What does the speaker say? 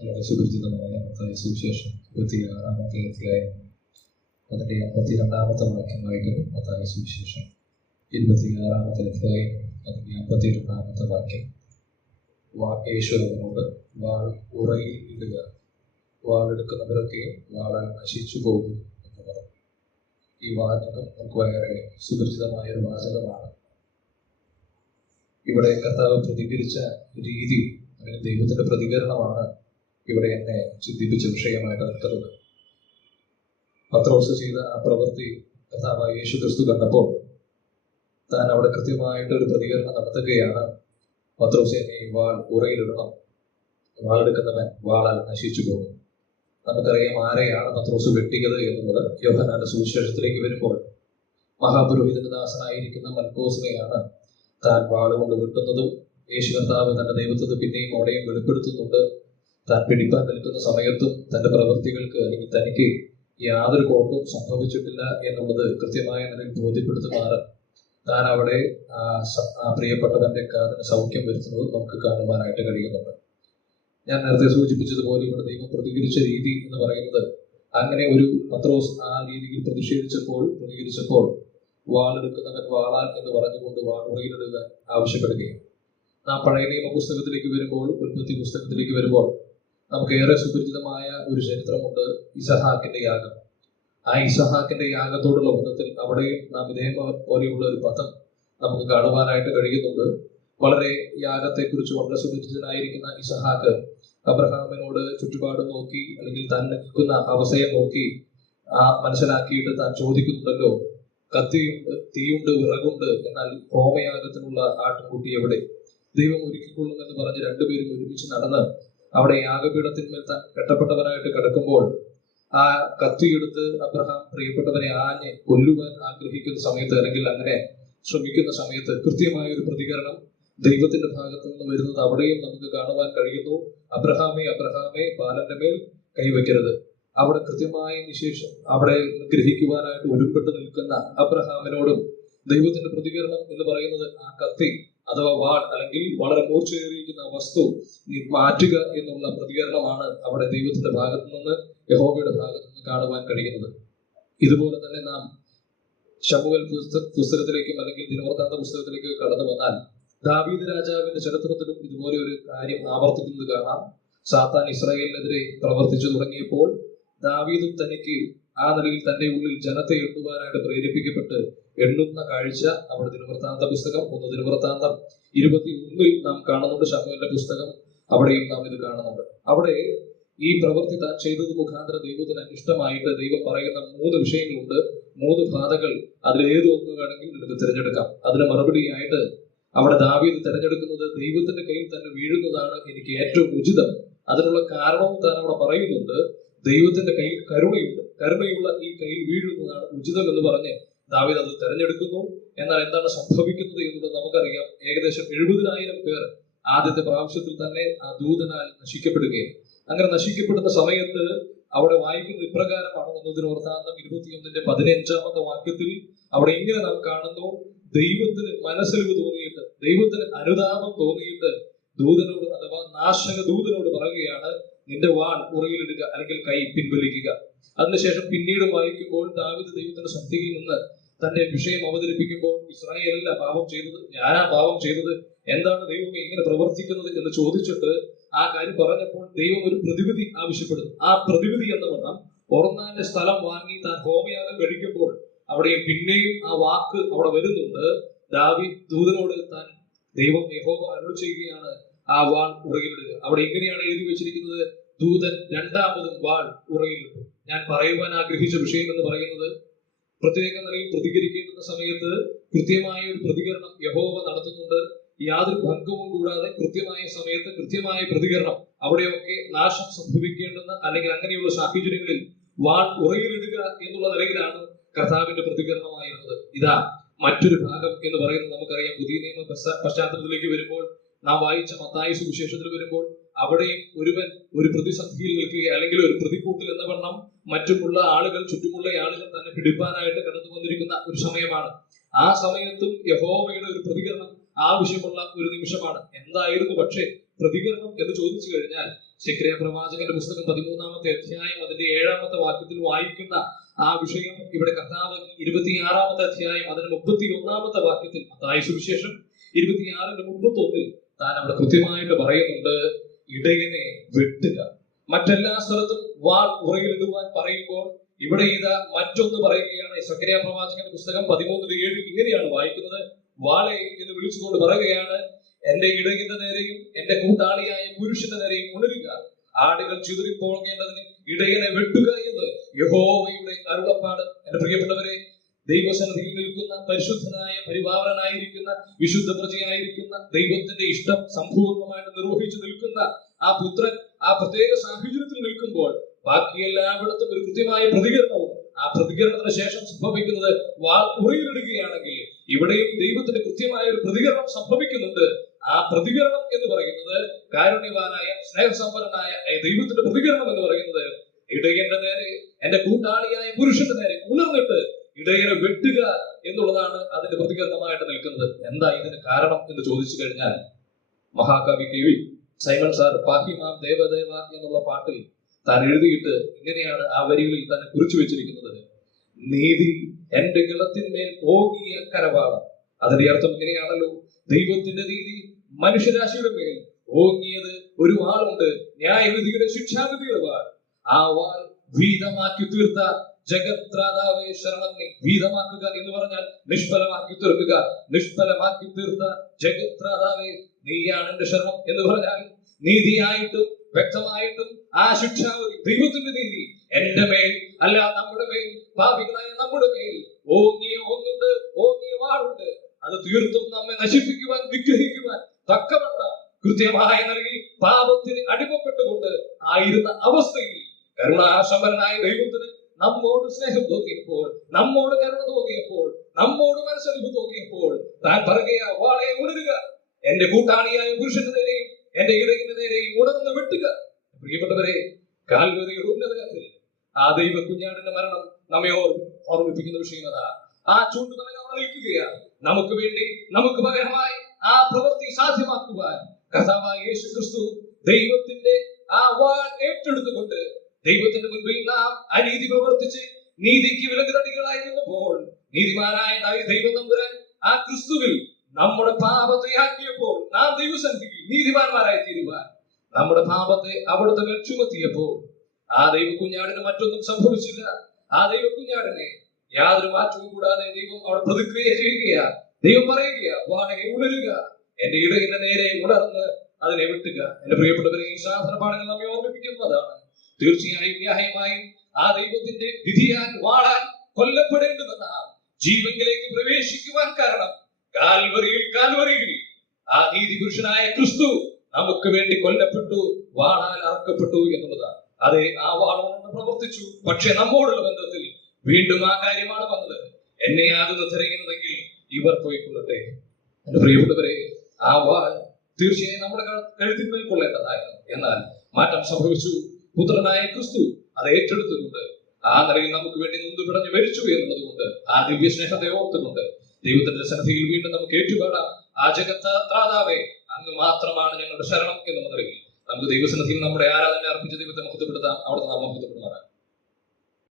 വളരെ സുപരിചിതമായ മത്തായി സുവിശേഷം 26-ാമത്തെ അധ്യായം അതിൻ്റെ 52-ാമത്തെ വാക്യം വായിക്കുന്നു. മത്തായി സുവിശേഷം 26-ാമത്തെ അധ്യായം അതിൻ്റെ 52-ാമത്തെ വാക്യം. യേശു അവനോട്, വാൾ ഉറയിൽ ഇടുക, വാളെടുക്കുന്നവരൊക്കെ വാളാൽ നശിച്ചു പോകും എന്ന് പറഞ്ഞു. ഈ വാചകം നമുക്ക് വളരെ സുപരിചിതമായ ഒരു വാചകമാണ്. ഇവിടെ കർത്താവ് പ്രതികരിച്ച രീതി അല്ലെങ്കിൽ ദൈവത്തിന്റെ പ്രതികരണമാണ് ഇവിടെ എന്നെ ചിന്തിപ്പിച്ച വിഷയമായിട്ട് നിൽക്കുന്നത്. പത്രോസ് ചെയ്ത ആ പ്രവൃത്തി കർത്താവായ യേശു ക്രിസ്തു കണ്ടപ്പോൾ താൻ അവിടെ കൃത്യമായിട്ട് ഒരു പ്രതികരണം നടത്തുകയാണ്. പത്രോസെ, നീ വാൾ ഉറയിലിടണം, വാളെടുക്കുന്നവൻ വാളാൽ നശിച്ചു പോകും. നമുക്കറിയാം ആരെയാണ് പത്രോസ് വെട്ടിയത് എന്നുള്ളത്. യോഹന്നാന്റെ സുവിശേഷത്തിലേക്ക് വരുമ്പോൾ മഹാപുരോഹിതന്റെ ദാസനായിരിക്കുന്ന മൽക്കോസിനെയാണ് താൻ വാളുകൊണ്ട് വെട്ടുന്നതും. യേശു കർത്താവ് തന്റെ ദൈവത്വത്തെ പിന്നെയും അവിടെയും വെളിപ്പെടുത്തുന്നുണ്ട്. താൻ പിടിപ്പാൻ നിൽക്കുന്ന സമയത്തും തന്റെ പ്രവൃത്തികൾക്ക് അല്ലെങ്കിൽ തനിക്ക് യാതൊരു കോട്ടവും സംഭവിച്ചിട്ടില്ല എന്നുള്ളത് കൃത്യമായ നിലയിൽ ബോധ്യപ്പെടുത്തുമാറ് താൻ അവിടെ ആ പ്രിയപ്പെട്ടവന്റെ കാതിന് സൗഖ്യം വരുത്തുന്നത് നമുക്ക് കാണുവാനായിട്ട് കഴിയുന്നുണ്ട്. ഞാൻ നേരത്തെ സൂചിപ്പിച്ചതുപോലെ ഇവിടെ ദൈവം പ്രതികരിച്ച രീതി എന്ന് പറയുന്നത്, അങ്ങനെ ഒരു പത്രോസ് ആ രീതിയിൽ പ്രതികരിച്ചപ്പോൾ വാളെടുക്കുന്നവൻ വാളാൽ എന്ന് പറഞ്ഞുകൊണ്ട് വാൾ ഉറയിലിടുക ആവശ്യപ്പെടുകയാണ്. നാം പഴയ നിയമ പുസ്തകത്തിലേക്ക് വരുമ്പോൾ, ഉൽപ്പത്തി പുസ്തകത്തിലേക്ക് വരുമ്പോൾ നമുക്ക് ഏറെ സുപരിചിതമായ ഒരു ചരിത്രമുണ്ട്, ഇസഹാക്കിന്റെ യാഗം. ആ ഇസഹാക്കിന്റെ യാഗത്തോടുള്ള ബന്ധത്തിൽ അവിടെയും നാം ഇതേപോലെയുള്ള ഒരു പദം നമുക്ക് കാണുവാനായിട്ട് കഴിയുന്നുണ്ട്. വളരെ യാഗത്തെക്കുറിച്ച് വളരെ സുപരിചിതനായിരിക്കുന്ന ഇസഹാക്ക് അബ്രഹാമിനോട് ചുറ്റുപാടും നോക്കി അല്ലെങ്കിൽ താൻ നിൽക്കുന്ന അവസ്ഥയെ നോക്കി മനസ്സിലാക്കിയിട്ട് താൻ ചോദിക്കുന്നുണ്ടല്ലോ, കത്തിയുണ്ട്, തീയുണ്ട്, വിറകുണ്ട്, എന്നാൽ ഹോമയാഗത്തിനുള്ള ആട്ടിൻകുട്ടി എവിടെ? ദൈവം ഒരുക്കിക്കൊള്ളുമെന്ന് പറഞ്ഞ് രണ്ടുപേരും ഒരുമിച്ച് നടന്ന് അവിടെ യാഗപീഠത്തിന്മേൽ താൻ കെട്ടപ്പെട്ടവനായിട്ട് കിടക്കുമ്പോൾ ആ കത്തിയെടുത്ത് അബ്രഹാം പ്രിയപ്പെട്ടവനെ ആഞ്ഞ് കൊല്ലുവാൻ ആഗ്രഹിക്കുന്ന സമയത്ത് അല്ലെങ്കിൽ അങ്ങനെ ശ്രമിക്കുന്ന സമയത്ത് കൃത്യമായ ഒരു പ്രതികരണം ദൈവത്തിന്റെ ഭാഗത്തു നിന്ന് വരുന്നത് അവിടെയും നമുക്ക് കാണുവാൻ കഴിയുന്നു. അബ്രഹാമേ, അബ്രഹാമേ, ബാലന്റെ മേൽ കൈവയ്ക്കരുത്. അവിടെ കൃത്യമായ നിശേഷം അവിടെ ഗ്രഹിക്കുവാനായിട്ട് ഒരുപ്പെട്ട് നിൽക്കുന്ന അബ്രഹാമിനോടും ദൈവത്തിന്റെ പ്രതികരണം എന്ന് പറയുന്നത് ആ കത്തി അഥവാ വാൾ അല്ലെങ്കിൽ വളരെ മൂർച്ചയേറിയിരിക്കുന്ന വസ്തു നീ മാറ്റുക എന്നുള്ള പ്രതികരണമാണ് അവിടെ ദൈവത്തിന്റെ ഭാഗത്തു നിന്ന്, യഹോവയുടെ ഭാഗത്തു നിന്ന് കാണുവാൻ കഴിയുന്നത്. ഇതുപോലെ തന്നെ നാം ശമൂവേൽ പുസ്തകത്തിലേക്കും അല്ലെങ്കിൽ ദിനവൃത്താന്ത പുസ്തകത്തിലേക്ക് കടന്നു വന്നാൽ ദാവീദ് രാജാവിന്റെ ചരിത്രത്തിലും ഇതുപോലെ ഒരു കാര്യം ആവർത്തിക്കുന്നത് കാണാം. സാത്താൻ ഇസ്രായേലിനെതിരെ പ്രവർത്തിച്ചു തുടങ്ങിയപ്പോൾ ദാവീദും തനിക്ക് ആ നിലയിൽ തന്റെ ഉള്ളിൽ ജനത്തെ എണ്ണുവാനായിട്ട് പ്രേരിപ്പിക്കപ്പെട്ട് എണ്ണുന്ന കാഴ്ച അവിടെ ദിനവൃത്താന്ത പുസ്തകം 1 ദിനവൃത്താന്തം 21 നാം കാണുന്നുണ്ട്. ശമൂവേലിന്റെ പുസ്തകം അവിടെയും നാം ഇത് കാണുന്നുണ്ട്. അവിടെ ഈ പ്രവൃത്തി താൻ ചെയ്തത് മുഖാന്തരം ദൈവത്തിന് അനിഷ്ടമായിട്ട് ദൈവം പറയുന്ന 3 വിഷയങ്ങളുണ്ട്, 3 ബാധകൾ. അതിലേതൊന്ന് വേണമെങ്കിൽ നിനക്ക് തിരഞ്ഞെടുക്കാം. അതിന് മറുപടിയായിട്ട് അവിടെ ദാവീദ് തിരഞ്ഞെടുക്കുന്നത് ദൈവത്തിന്റെ കയ്യിൽ തന്നെ വീഴുന്നതാണ് എനിക്ക് ഏറ്റവും ഉചിതം. അതിനുള്ള കാരണവും താൻ അവിടെ പറയുന്നുണ്ട്. ദൈവത്തിന്റെ കയ്യിൽ കരുണയുള്ള ഈ കയ്യിൽ വീഴുന്നതാണ് ഉചിതം എന്ന് പറഞ്ഞ് ദാവീദ് അത് തെരഞ്ഞെടുക്കുന്നു. എന്നാൽ എന്താണ് സംഭവിക്കുന്നത് എന്നുള്ളത് നമുക്കറിയാം. ഏകദേശം 70,000 പേർ ആദ്യത്തെ പ്രാവശ്യത്തിൽ തന്നെ ആ ദൂതനാൽ നശിക്കപ്പെടുകയാണ്. അങ്ങനെ നശിക്കപ്പെടുന്ന സമയത്ത് അവിടെ വായിക്കുന്നത് ഇപ്രകാരമാണ്. 1 ദിനവൃത്താന്തം 21-ന്റെ 15-ാമത്തെ വാക്യത്തിൽ അവിടെ ഇങ്ങനെ നാം കാണുന്നു, ദൈവത്തിന് മനസ്സലിവ് തോന്നിയിട്ട്, ദൈവത്തിന് അനുതാപം തോന്നിയിട്ട് ദൂതനോട് അഥവാ നാശക ദൂതനോട് പറയുകയാണ്, നിന്റെ വാൾ ഉറയിലിടുക അല്ലെങ്കിൽ കൈ പിൻവലിക്കുക. അതിനുശേഷം പിന്നീട് വായിക്കുമ്പോൾ ദാവീദ് ദൈവത്തിന്റെ സന്നിധിയിൽ നിന്ന് തന്റെ വിഷയം അവതരിപ്പിക്കുമ്പോൾ, ഇസ്രായേലല്ല പാപം ചെയ്തത്, ഞാനാ പാപം ചെയ്തത്, എന്താണ് ദൈവമേ ഇങ്ങനെ പ്രവർത്തിക്കുന്നത് എന്ന് ചോദിച്ചിട്ട് ആ കാര്യം പറഞ്ഞപ്പോൾ ദൈവം ഒരു പ്രതിവിധി ആവശ്യപ്പെടുന്നു. ആ പ്രതിവിധി എന്ന വണ്ണം ഒർന്നാന്റെ സ്ഥലം വാങ്ങി താൻ ഹോമയാഗം കഴിക്കുമ്പോൾ അവിടെ പിന്നെയും ആ വാക്ക് അവിടെ വരുന്നുണ്ട്. ദാവീദ് ദൂതനോട് താൻ ദൈവം യഹോവ അരുളി ചെയ്യുകയാണ്, ആ വാൾ ഉറയിലിടുക. അവിടെ എങ്ങനെയാണ് എഴുതി വെച്ചിരിക്കുന്നത്? ദൂതൻ രണ്ടാമതും വാൾ ഉറയിലിട്ടു. ഞാൻ പറയുവാൻ ആഗ്രഹിച്ച വിഷയം എന്ന് പറയുന്നത്, പ്രത്യേക നിലയിൽ പ്രതികരിക്കേണ്ടുന്ന സമയത്ത് കൃത്യമായ ഒരു പ്രതികരണം യഹോവ നടത്തുന്നുണ്ട്. യാതൊരു ഭംഗവും കൂടാതെ കൃത്യമായ സമയത്ത് കൃത്യമായ പ്രതികരണം. അവിടെയൊക്കെ നാശം സംഭവിക്കേണ്ടുന്ന അല്ലെങ്കിൽ അങ്ങനെയുള്ള സാഹചര്യങ്ങളിൽ വാൾ ഉറയിലിടുക എന്നുള്ള നിലയിലാണ് കർത്താവിന്റെ പ്രതികരണമായിരുന്നത്. ഇതാ മറ്റൊരു ഭാഗം എന്ന് പറയുന്നത് നമുക്കറിയാം. പുതിയ നിയമ പശ്ചാത്തലത്തിലേക്ക് വരുമ്പോൾ നാം വായിച്ച മത്തായി സുവിശേഷത്തിൽ വരുമ്പോൾ അവിടെയും ഒരുവൻ ഒരു പ്രതിസന്ധിയിൽ നിൽക്കുക അല്ലെങ്കിൽ ഒരു പ്രതിക്കൂട്ടിൽ എന്ന വണ്ണം മറ്റുമുള്ള ആളുകൾ, ചുറ്റുമുള്ള ആളുകൾ തന്നെ പിടിപ്പാനായിട്ട് കടന്നു വന്നിരിക്കുന്ന ഒരു സമയമാണ്. ആ സമയത്തും യഹോവയുടെ ഒരു പ്രതികരണം ആവശ്യമുള്ള ഒരു നിമിഷമാണ്. എന്തായിരുന്നു പക്ഷേ പ്രതികരണം എന്ന് ചോദിച്ചു കഴിഞ്ഞാൽ സെഖര്യാ പ്രവാചകന്റെ പുസ്തകം 13-ാമത്തെ അധ്യായം അതിന്റെ 7-ാമത്തെ വാക്യത്തിൽ വായിക്കുന്ന ആ വിഷയം ഇവിടെ കർത്താവ് 26-ാമത്തെ അധ്യായം അതിന് 31-ാമത്തെ വാക്യത്തിൽ മത്തായി സുവിശേഷം 26-ന്റെ 31 താൻ അവിടെ കൃത്യമായിട്ട് പറയുന്നുണ്ട്, ഇടയനെ വെട്ടുക. മറ്റെല്ലാ സ്ഥലത്തും വാൾ ഉറയിലിടുവാൻ പറയുമ്പോൾ ഇവിടെ ഇതാ മറ്റൊന്ന് പറയുകയാണ്. സെഖര്യാ പ്രവാചകന്റെ പുസ്തകം 13:7 ഇങ്ങനെയാണ് വായിക്കുന്നത്, വാളെ എന്ന് വിളിച്ചുകൊണ്ട് പറയുകയാണ്, എന്റെ ഇടയന്റെ നേരെയും എന്റെ കൂട്ടാളിയായ പുരുഷന്റെ നേരെയും ഉണരുക, ആടുകൾ ചിതറിപ്പോകേണ്ടതിന് ഇടയനെ വെട്ടുക എന്ന് യഹോവയുടെ അരുളപ്പാട്. എന്റെ പ്രിയപ്പെട്ടവരെ, ദൈവസന്നിധിയിൽ നിൽക്കുന്ന പരിശുദ്ധനായ പരിപാലനായിരിക്കുന്ന വിശുദ്ധ പ്രജയായിരിക്കുന്ന ദൈവത്തിന്റെ ഇഷ്ടം സമ്പൂർണ്ണമായിട്ട് നിർവഹിച്ചു നിൽക്കുന്ന ആ പുത്രൻ ആ പ്രത്യേക സാഹചര്യത്തിൽ നിൽക്കുമ്പോൾ ബാക്കി എല്ലായിടത്തും ഒരു കൃത്യമായ പ്രതികരണവും ആ പ്രതികരണത്തിന് ശേഷം സംഭവിക്കുന്നത് വാൾ ഉറയിലിടുകയാണെങ്കിൽ ഇവിടെയും ദൈവത്തിന്റെ കൃത്യമായ ഒരു പ്രതികരണം സംഭവിക്കുന്നുണ്ട്. ആ പ്രതികരണം എന്ന് പറയുന്നത് കാരുണ്യവാനായ സ്നേഹസമ്പന്നനായ ദൈവത്തിന്റെ പ്രതികരണം എന്ന് പറയുന്നത് ഇടയന്റെ നേരെ എന്റെ കൂട്ടാളിയായ പുരുഷന്റെ നേരെ ഉണർന്നിട്ട് ഇടയനെ വെട്ടുക എന്നുള്ളതാണ് അതിന്റെ പ്രതികരണമായിട്ട് നിൽക്കുന്നത്. എന്താ ഇതിന് കാരണം എന്ന് ചോദിച്ചു കഴിഞ്ഞാൽ, മഹാകവി കെ.വി. സൈമൺ സാർ പാഹിമാം ദേവദേവ എന്നുള്ള പാട്ടിൽ താൻ എഴുതിയിട്ട് ഇങ്ങനെയാണ് ആ വരികളിൽ തന്നെ കുറിച്ചു വെച്ചിരിക്കുന്നത്, നീതി എന്റെ ഗളത്തിന്മേൽ ഓങ്ങിയ കരവാളം. അതിന്റെ അർത്ഥം ഇങ്ങനെയാണല്ലോ, ദൈവത്തിന്റെ നീതി മനുഷ്യരാശിയുടെ മേൽ ഓങ്ങിയത് ഒരു വാളുണ്ട്, ന്യായവിധിയുടെ ശിക്ഷാവിധിയുടെ വാൾ. ആ വാൾ വീതമാക്കി തീർത്ത ജഗത്രാതാവേ ശരണം നീ. വീതമാക്കുക എന്ന് പറഞ്ഞാൽ നിഷ്ഫലമാക്കി തീർക്കുക. നിഷ്ഫലമാക്കി തീർത്ത ജഗത്രാതാവേ നീയാണ് എന്റെ ശരണം എന്ന് പറഞ്ഞാൽ നീതിയായിട്ടും വ്യക്തമായിട്ടും ആ ശിക്ഷാവിധി ദൈവത്തിന്റെ നീതി എന്റെ മേൽ അല്ല നമ്മുടെ മേൽ, പാപികളായ നമ്മുടെ മേൽ ഓങ്ങുണ്ട്, ഓങ്ങിയ വാളുണ്ട്. അത് തീർത്തും നമ്മെ നശിപ്പിക്കുവാൻ വിഗ്രഹിക്കുവാൻ തക്കവണ്ണ കൃത്യമായ നിലയിൽ പാപത്തിന് അടിമപ്പെട്ടുകൊണ്ട് ആയിരുന്ന അവസ്ഥയിൽ കരുണാസമ്പന്നനായ ദൈവത്തിന് നമ്മോട് സ്നേഹം തോന്നിയപ്പോൾ, നമ്മോട് കരുണ തോന്നിയപ്പോൾ, നമ്മോട് മനസ്സലിവ് തോന്നിയപ്പോൾ താൻ പറയുക, വാളെ ഉണരുക, എന്റെ കൂട്ടാളിയായ പുരുഷന്റെ നേരെയും എന്റെ ഇടയന്റെ നേരെയും ഉണർന്ന് വെട്ടുക. പ്രിയപ്പെട്ടവരെ, കാൽവരിയുടെ ഉന്നതത്തിൽ ആ ദൈവ കുഞ്ഞാടിന്റെ മരണം നമ്മെ ഓർമ്മിപ്പിക്കുന്ന വിഷയം അതാ. ആ ചൂണ്ടുമല നിൽക്കുകയാണ് നമുക്ക് വേണ്ടി, നമുക്ക് പകരമായി ആ പ്രവൃത്തി സാധ്യമാക്കുവാൻ കർത്താവായ യേശു ക്രിസ്തു ദൈവത്തിന്റെ ആ വാൾ ഏറ്റെടുത്തുകൊണ്ട് ദൈവത്തിന്റെ മുൻപിൽ നാം അനീതി പ്രവർത്തിച്ച് നീതിക്ക് വിലങ്ങുതടികളായി നിന്നപ്പോൾ നീതിമാനായ ദൈവം തമ്പുരാൻ ആ ക്രിസ്തുവിൽ നമ്മുടെ പാപത്തെ ആക്കിയപ്പോൾ നാം ദൈവസന്നിധിയിൽ നീതിമാന്മാരായി തീരുവാൻ നമ്മുടെ പാപത്തെ അവിടുത്തെ മേൽ ചുമത്തിയപ്പോൾ ആ ദൈവ കുഞ്ഞാടിന് മറ്റൊന്നും സംഭവിച്ചില്ല. ആ ദൈവ കുഞ്ഞാടിനെ യാതൊരു മാറ്റവും കൂടാതെ ദൈവം അവിടെ പ്രതിക്രിയ ചെയ്യുകയാ. ദൈവം പറയുക, വാളെ ഉണരുക, എന്റെ ഇടയന്റെ നേരെ ഉണർന്ന് അതിനെ വെട്ടുക. എന്റെ പ്രിയപ്പെട്ടവരെ, ഈ ശാസ്ത്ര പാഠങ്ങൾ നമ്മെ ഓർമ്മിപ്പിക്കുന്നതാണ്. തീർച്ചയായും ന്യായമായും ആ ദൈവത്തിന്റെ വിധിയാൽ വാളാൻ കൊല്ലപ്പെടേണ്ടുന്ന ജീവനിലേക്ക് പ്രവേശിക്കുവാൻ കാരണം കാൽവറിയിൽ ആ നീതിപുരുഷനായ ക്രിസ്തു നമുക്ക് വേണ്ടി കൊല്ലപ്പെട്ടു, വാളാൽ അറക്കപ്പെട്ടു എന്നുള്ളതാണ്. അതെ, ആ വാളോട് പ്രവർത്തിച്ചു. പക്ഷെ നമ്മോടുള്ള ബന്ധത്തിൽ വീണ്ടും ആ കാര്യമാണ് വന്നത്, എന്നെയാകുന്നു തിരയുന്നതെങ്കിൽ ഇവർ പോയിക്കൊള്ളട്ടെ. എന്റെ പ്രിയപ്പെട്ടവരെ, ആ വാൾ തീർച്ചയായും നമ്മുടെ കഴുത്തിന്മേൽ കൊള്ളേണ്ടതായിരുന്നു. എന്നാൽ മാറ്റം സംഭവിച്ചു. പുത്രനായ ക്രിസ്തു അത് ഏറ്റെടുത്തുകൊണ്ട് ആ നിലയിൽ നമുക്ക് വേണ്ടി നൊന്തു പിടഞ്ഞു മരിച്ചു എന്നുള്ളത് കൊണ്ട് ആ ദിവ്യ സ്നേഹത്തെ ഓർത്തുകൊണ്ട് ദൈവത്തിന്റെ സന്നിധിയിൽ വീണ്ടും നമുക്ക് ഏറ്റുപാടാം, ആ ജഗത്രാതാവേ അങ്ങ് മാത്രമാണ് ഞങ്ങളുടെ ശരണം എന്നുള്ള നിലയിൽ നമുക്ക് ദൈവസന്നിധിയിൽ നമ്മുടെ ആരാധന അർപ്പിച്ച ദൈവത്തെ മഹത്വപ്പെടുത്താം. അവിടെ നാം മഹത്വപ്പെടുമാറാം.